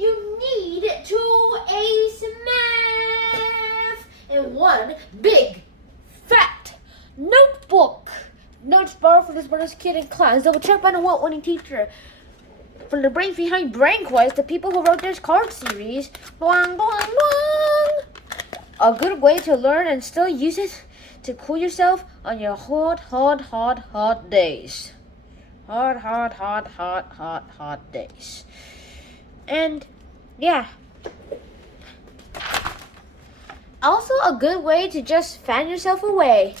you need to ace math in one big, fat notebook. Notes borrowed from the smartest kid in class. Double check by the award-winning teacher. For the brains behind Brain Quest, the people who wrote this card series. Boing, boing, boing. A good way to learn and still use it to cool yourself on your hot days. Hot days. And yeah. Also a good way to just fan yourself away.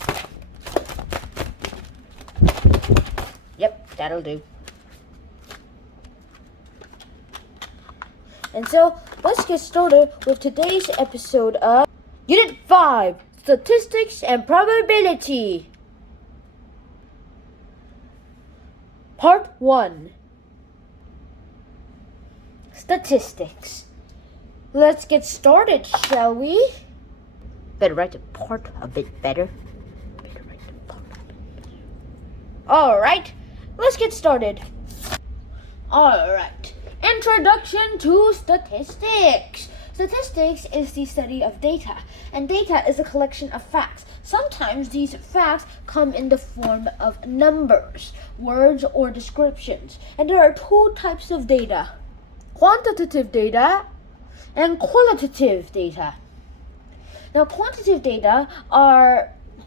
Yep, that'll do. And so, let's get started with today's episode of Unit 5, Statistics and Probability. Part 1. Statistics. Let's get started, shall we? Better write the part a bit better. Alright, let's get started. Alright, introduction to statistics. Statistics is the study of data, and data is a collection of facts. Sometimes these facts come in the form of numbers, words, or descriptions. And there are two types of data: quantitative data and qualitative data. Now, quantitative data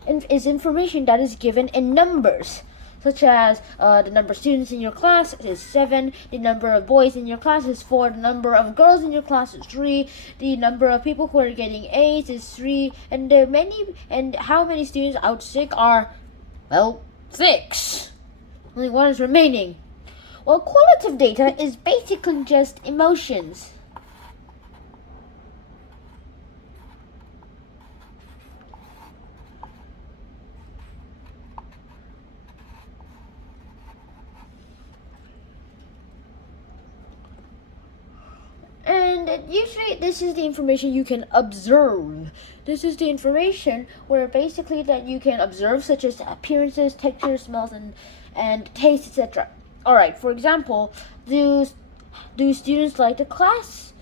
is information that is given in numbers, such as the number of students in your class is 7, the number of boys in your class is 4, the number of girls in your class is 3, the number of people who are getting A's is 3, and how many students out sick are, 6. Only one is remaining. Well, qualitative data is basically just emotions. And usually this is the information you can observe. This is the information where basically that you can observe, such as appearances, textures, smells, and taste, etc. Alright, for example, do students like the class?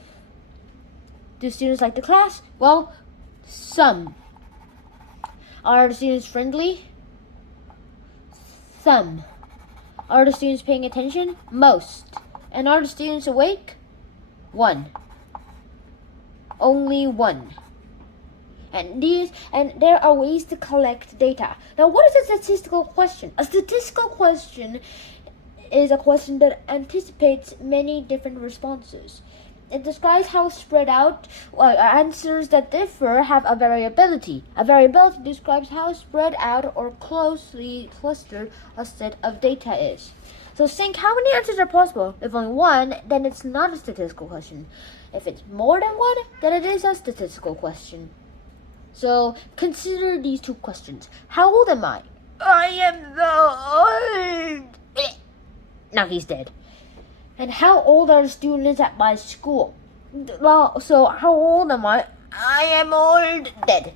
Do students like the class? Well, some. Are the students friendly? Some. Are the students paying attention? Most. And are the students awake? 1. Only 1. And there are ways to collect data. Now, what is a statistical question? A statistical question is a question that anticipates many different responses. It describes how spread out answers that differ have a variability. A variability describes how spread out or closely clustered a set of data is. So think how many answers are possible. If only 1, then it's not a statistical question. If it's more than 1, then it is a statistical question. So consider these two questions. How old am I? I am so old. Now he's dead. And how old are the students at my school? Well, so how old am I? I am old. Dead.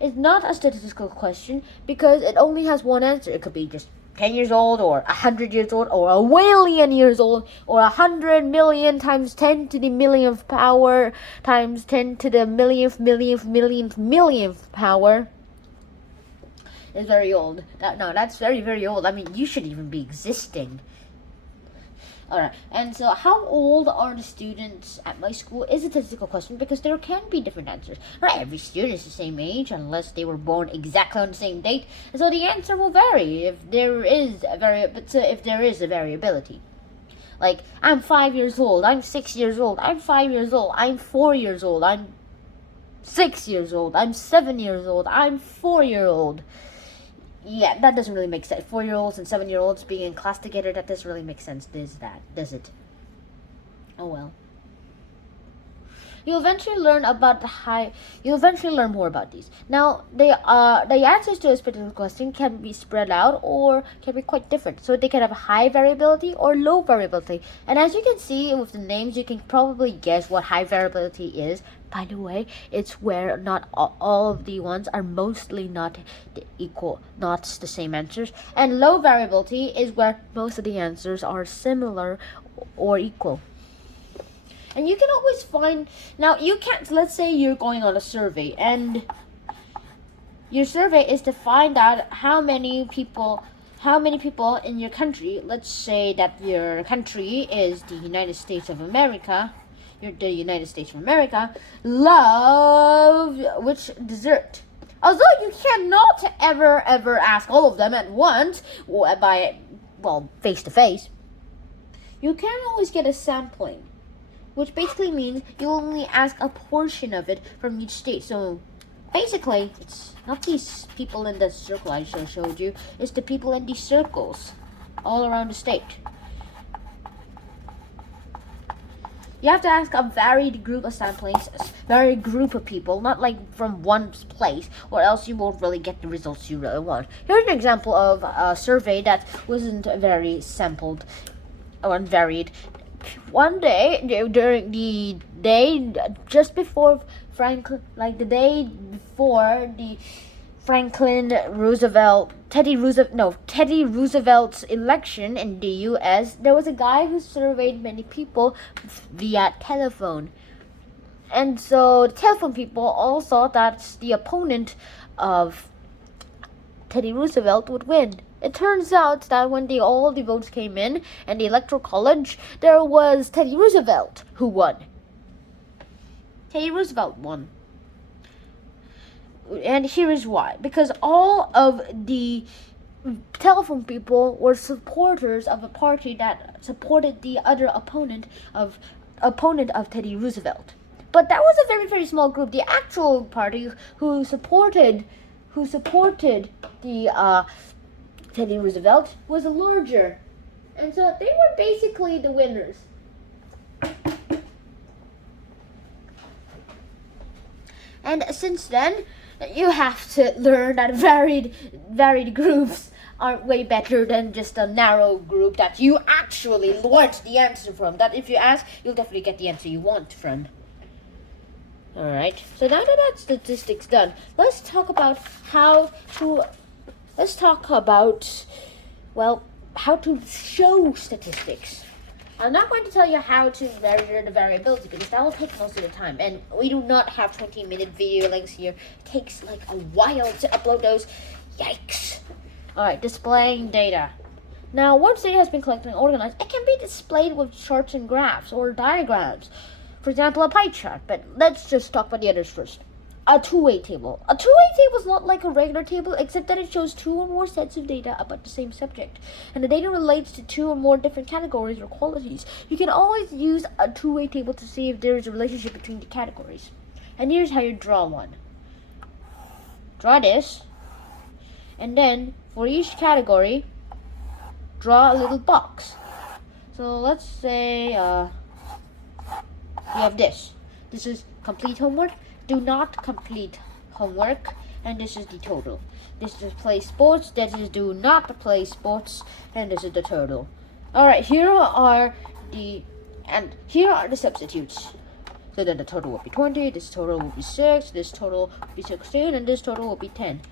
It's not a statistical question because it only has one answer. It could be just 10 years old, or 100 years old, or a whalion years old, or 100 million times 10 to the millionth power times 10 to the millionth power. It's very old. That's very, very old. I mean, you should even be existing. Alright, and so how old are the students at my school is a statistical question because there can be different answers. Not every student is the same age unless they were born exactly on the same date, and so the answer will vary if there is a variability. Like, I'm 5 years old, I'm 6 years old, I'm 5 years old, I'm 4 years old, I'm 6 years old, I'm 7 years old, I'm 4-year-old. Yeah, that doesn't really make sense. 4-year-olds and 7-year-olds being in class together, that doesn't really make sense, does it? Oh well. You'll eventually learn more about these. Now, the answers to a particular question can be spread out or can be quite different. So they can have high variability or low variability. And as you can see with the names, you can probably guess what high variability is. By the way, it's where not all of the ones are mostly not equal, not the same answers. And low variability is where most of the answers are similar or equal. And you can always find, now you can't, let's say you're going on a survey, and your survey is to find out how many people in your country, let's say that your country is the United States of America, love which dessert. Although you cannot ever ask all of them at once, face to face, you can always get a sampling, which basically means you only ask a portion of it from each state. So basically, it's not these people in the circle I just showed you, it's the people in these circles all around the state. You have to ask a varied group of samplings, varied group of people, not like from one place, or else you won't really get the results you really want. Here's an example of a survey that wasn't very sampled or varied. One day, during the day just before Teddy Roosevelt's election in the U.S., there was a guy who surveyed many people via telephone. And so the telephone people all thought that the opponent of Teddy Roosevelt would win. It turns out that when all the votes came in and the Electoral College, there was Teddy Roosevelt who won. Teddy Roosevelt won. And here is why. Because all of the telephone people were supporters of a party that supported the other opponent of Teddy Roosevelt. But that was a very, very small group. The actual party who supported the Teddy Roosevelt was larger. And so they were basically the winners. And since then, you have to learn that varied groups are way better than just a narrow group that you actually want the answer from. That if you ask, you'll definitely get the answer you want from. Alright, so now that statistics done, let's talk about how to show statistics. I'm not going to tell you how to measure the variability because that will take most of the time. And we do not have 20-minute video links here. It takes like a while to upload those. Yikes. Alright, displaying data. Now, once data has been collected and organized, it can be displayed with charts and graphs or diagrams. For example, a pie chart. But let's just talk about the others first. A two-way table. A two-way table is not like a regular table, except that it shows two or more sets of data about the same subject. And the data relates to two or more different categories or qualities. You can always use a two-way table to see if there is a relationship between the categories. And here's how you draw one. Draw this. And then, for each category, draw a little box. So let's say we have this. This is complete homework. Do not complete homework, and this is the total. This is play sports, this is do not play sports, and this is the total. Alright, here are the substitutes. So then the total will be 20, this total will be 6, this total will be 16, and this total will be 10.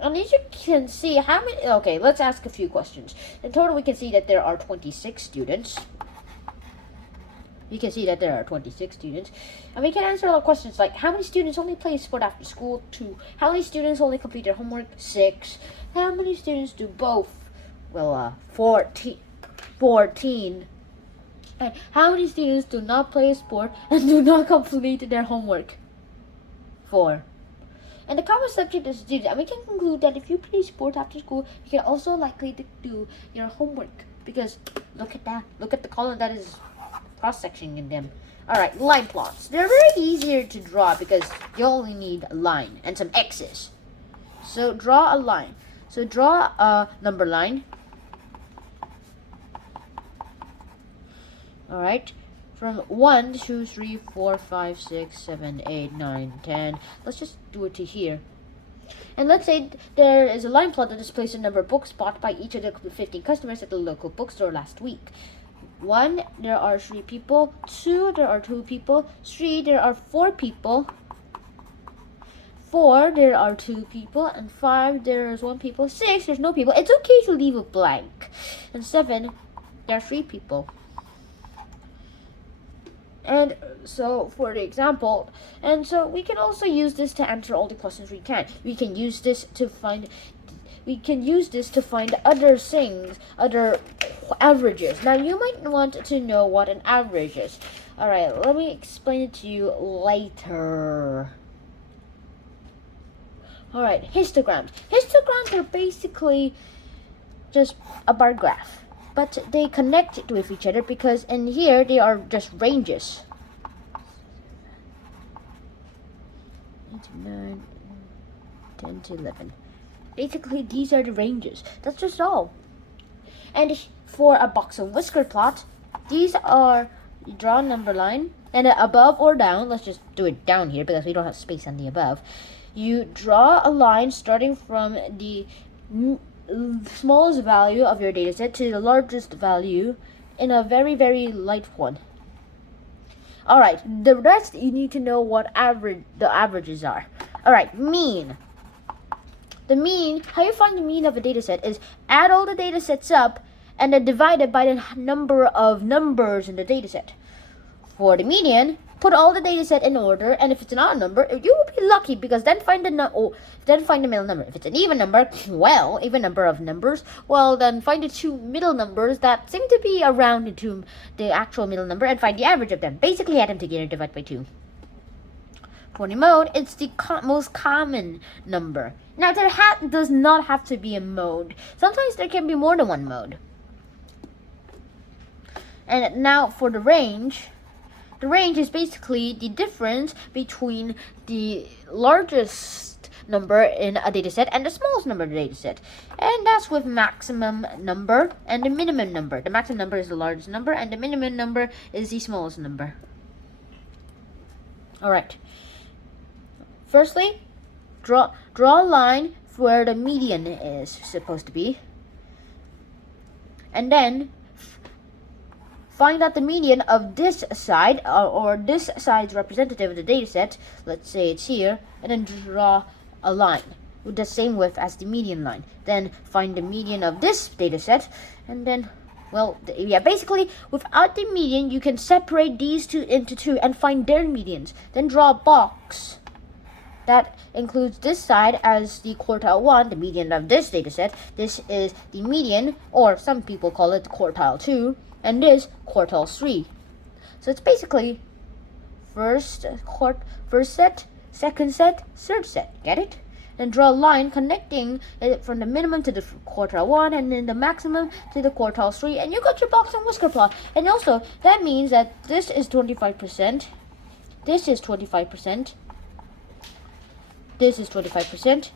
And as you can see, let's ask a few questions. In total, we can see that there are 26 students. You can see that there are 26 students. And we can answer all questions like, how many students only play sport after school? 2. How many students only complete their homework? 6. How many students do both? 14. And how many students do not play sport and do not complete their homework? 4. And the common subject is students. And we can conclude that if you play sport after school, you can also likely to do your homework. Because look at that. Look at the column that is cross-sectioning in them. Alright, line plots. They're very easier to draw because you only need a line and some X's. So draw a line. So draw a number line. Alright. From 1, 2, 3, 4, 5, 6, 7, 8, 9, 10. Let's just do it to here. And let's say there is a line plot that displays the number of books bought by each of the 15 customers at the local bookstore last week. 1, there are 3 people. 2, there are 2 people. 3, there are 4 people. 4, there are 2 people. And 5, there is 1 people. 6, there's no people. It's okay to leave a blank. And 7, there are 3 people. And so for the example, and so we can also use this to answer all the questions we can. We can use this to find other things, other averages. Now you might want to know what an average is. Alright, let me explain it to you later. Alright, histograms. Histograms are basically just a bar graph, but they connect with each other because in here they are just ranges. 8 to 9, 10 to 11. Basically, these are the ranges. That's just all. And for a box and whisker plot, these are, you draw a number line, and above or down, let's just do it down here because we don't have space on the above. You draw a line starting from the smallest value of your data set to the largest value in a very, very light one. Alright, the rest you need to know what the averages are. Alright, mean. The mean, how you find the mean of a data set is add all the data sets up and then divide it by the number of numbers in the data set. For the median, put all the data set in order, and if it's an odd number, you will be lucky because then find the middle number. If it's an even number, well, even number of numbers, well, then find the two middle numbers that seem to be around to the actual middle number and find the average of them. Basically, add them together, divide by 2. For the mode, it's the most common number. Now, there does not have to be a mode. Sometimes there can be more than one mode. And now for the range is basically the difference between the largest number in a dataset and the smallest number in a dataset. And that's with maximum number and the minimum number. The maximum number is the largest number and the minimum number is the smallest number. Alright. Firstly, draw a line where the median is supposed to be. And then find out the median of this side, or this side's representative of the data set. Let's say it's here, and then draw a line with the same width as the median line. Then find the median of this data set, and then, well, basically, without the median, you can separate these two into two and find their medians. Then draw a box that includes this side as the quartile 1, the median of this data set. This is the median, or some people call it quartile 2. And this quartile 3. So it's basically first set, second set, third set. Get it? Then draw a line connecting it from the minimum to the quartile 1 and then the maximum to the quartile 3, and you got your box and whisker plot. And also that means that this is 25%, this is 25%, this is 25%,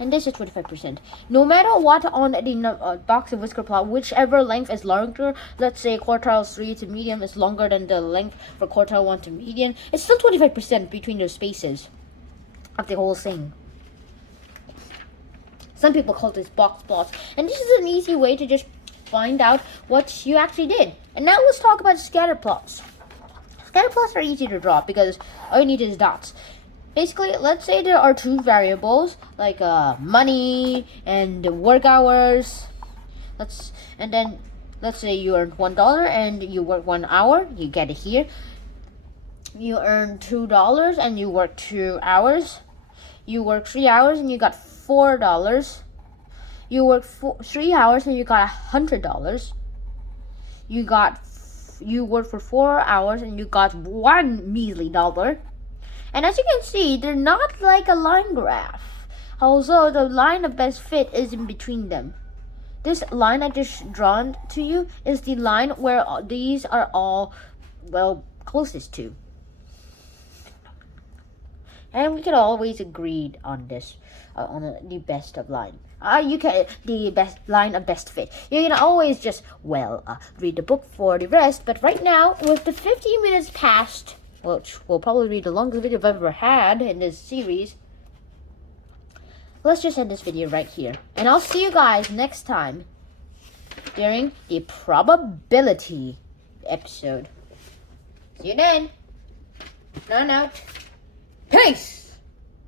and this is 25%. No matter what on the box and whisker plot, whichever length is longer, let's say quartile 3 to median is longer than the length for quartile 1 to median, it's still 25% between those spaces of the whole thing. Some people call this box plots, and this is an easy way to just find out what you actually did. And now let's talk about scatter plots. Scatter plots are easy to draw because all you need is dots. Basically, let's say there are two variables like money and work hours. Let's say you earn $1 and you work 1 hour. You get it here. You earn $2 and you work 2 hours. You work 3 hours and you got $4. You work 3 hours and you got $100. You work for 4 hours and you got $1 measly dollar. And as you can see, they're not like a line graph, although the line of best fit is in between them. This line I just drawn to you is the line where these are all, well, closest to. And we can always agree on this, on the best of line. The best line of best fit. You can always just, read the book for the rest. But right now, with the 15 minutes past, which will probably be the longest video I've ever had in this series, let's just end this video right here. And I'll see you guys next time during the probability episode. See you then. Out. Peace!